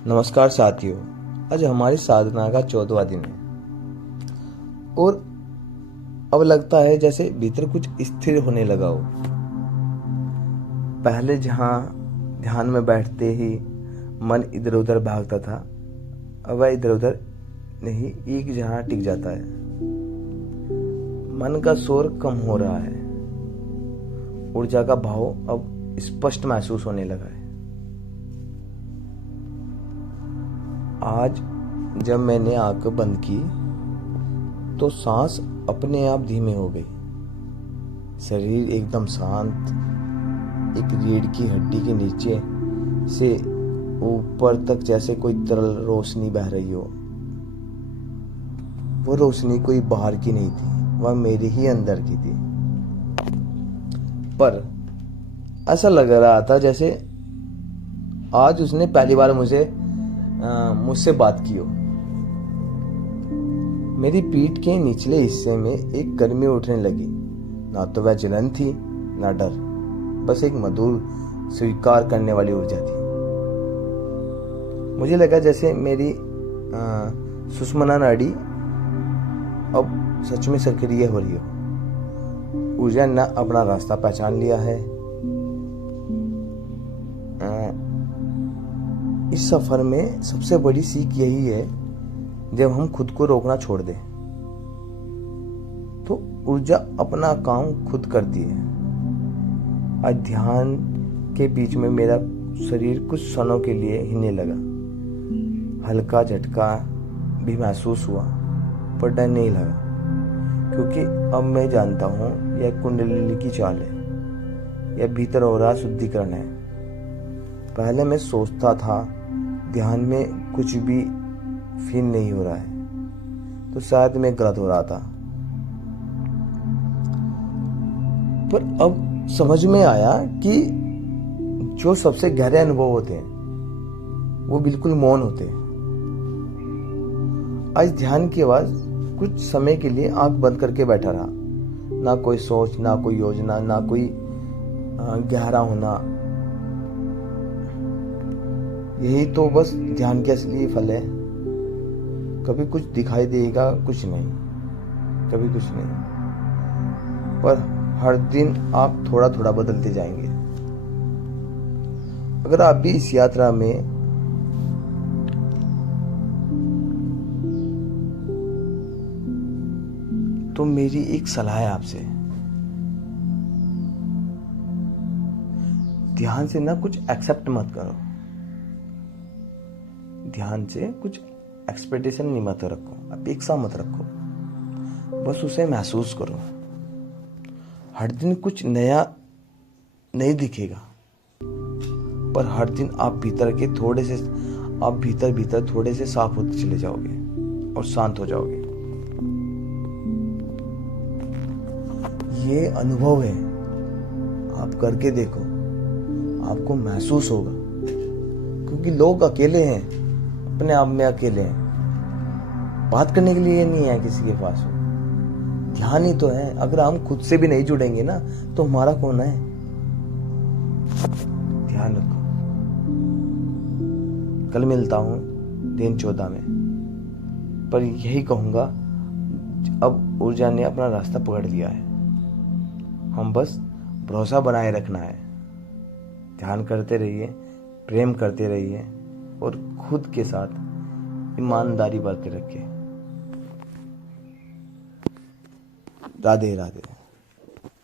नमस्कार साथियों। आज हमारी साधना का 14वां दिन है और अब लगता है जैसे भीतर कुछ स्थिर होने लगा हो। पहले जहाँ ध्यान में बैठते ही मन इधर उधर भागता था, अब वह इधर उधर नहीं, एक जहाँ टिक जाता है। मन का शोर कम हो रहा है, ऊर्जा का भाव अब स्पष्ट महसूस होने लगा है। आज जब मैंने आंखें बंद की तो सांस अपने आप धीमी हो गई। शरीर एकदम शांत, एक रीढ़ की हड्डी के नीचे से ऊपर तक जैसे कोई तरल रोशनी बह रही हो। वो रोशनी कोई बाहर की नहीं थी, वह मेरे ही अंदर की थी। पर ऐसा लग रहा था जैसे आज उसने पहली बार मुझसे बात की हो। मेरी पीठ के निचले हिस्से में एक गर्मी उठने लगी। ना तो वह जलन थी ना डर, बस एक मधुर स्वीकार करने वाली ऊर्जा थी। मुझे लगा जैसे मेरी सुषुम्ना नाड़ी अब सच में सक्रिय हो रही हो। ऊर्जा ने अपना रास्ता पहचान लिया है। इस सफर में सबसे बड़ी सीख यही है, जब हम खुद को रोकना छोड़ दें तो ऊर्जा अपना काम खुद करती है। आज ध्यान के बीच में मेरा शरीर कुछ क्षणों के लिए हिलने लगा। हल्का झटका भी महसूस हुआ, पर डर नहीं लगा, क्योंकि अब मैं जानता हूँ यह कुंडलिनी की चाल है, यह भीतर हो रहा शुद्धिकरण है। पहले मैं सोचता था ध्यान में कुछ भी फील नहीं हो रहा है, तो शायद मैं गलत हो रहा था। पर अब समझ में आया कि जो सबसे गहरे अनुभव होते हैं वो बिल्कुल मौन होते हैं। आज ध्यान के बाद कुछ समय के लिए आंख बंद करके बैठा रहा। ना कोई सोच, ना कोई योजना, ना कोई गहरा होना। यही तो बस ध्यान के असली फल है। कभी कुछ दिखाई देगा, कुछ नहीं, कभी कुछ नहीं, पर हर दिन आप थोड़ा थोड़ा बदलते जाएंगे। अगर आप भी इस यात्रा में तो मेरी एक सलाह है आपसे, ध्यान से ना कुछ एक्सेप्ट मत करो। ध्यान से कुछ एक्सपेक्टेशन नहीं मत रखो, अपेक्षा मत रखो, बस उसे महसूस करो। हर दिन कुछ नया नहीं दिखेगा, पर हर दिन आप भीतर भीतर थोड़े से साफ होते चले जाओगे और शांत हो जाओगे। ये अनुभव है, आप करके देखो, आपको महसूस होगा। क्योंकि लोग अकेले हैं, अपने आप में अकेले हैं, बात करने के लिए नहीं है किसी के पास। ध्यान ही तो है। अगर हम खुद से भी नहीं जुड़ेंगे ना तो हमारा कौन है। ध्यान रखो। कल मिलता हूं दिन 14 में, पर यही कहूंगा, अब ऊर्जा ने अपना रास्ता पकड़ लिया है। हम बस भरोसा बनाए रखना है। ध्यान करते रहिए, प्रेम करते रहिए और खुद के साथ ईमानदारी बरकरार रखिए। राधे राधे।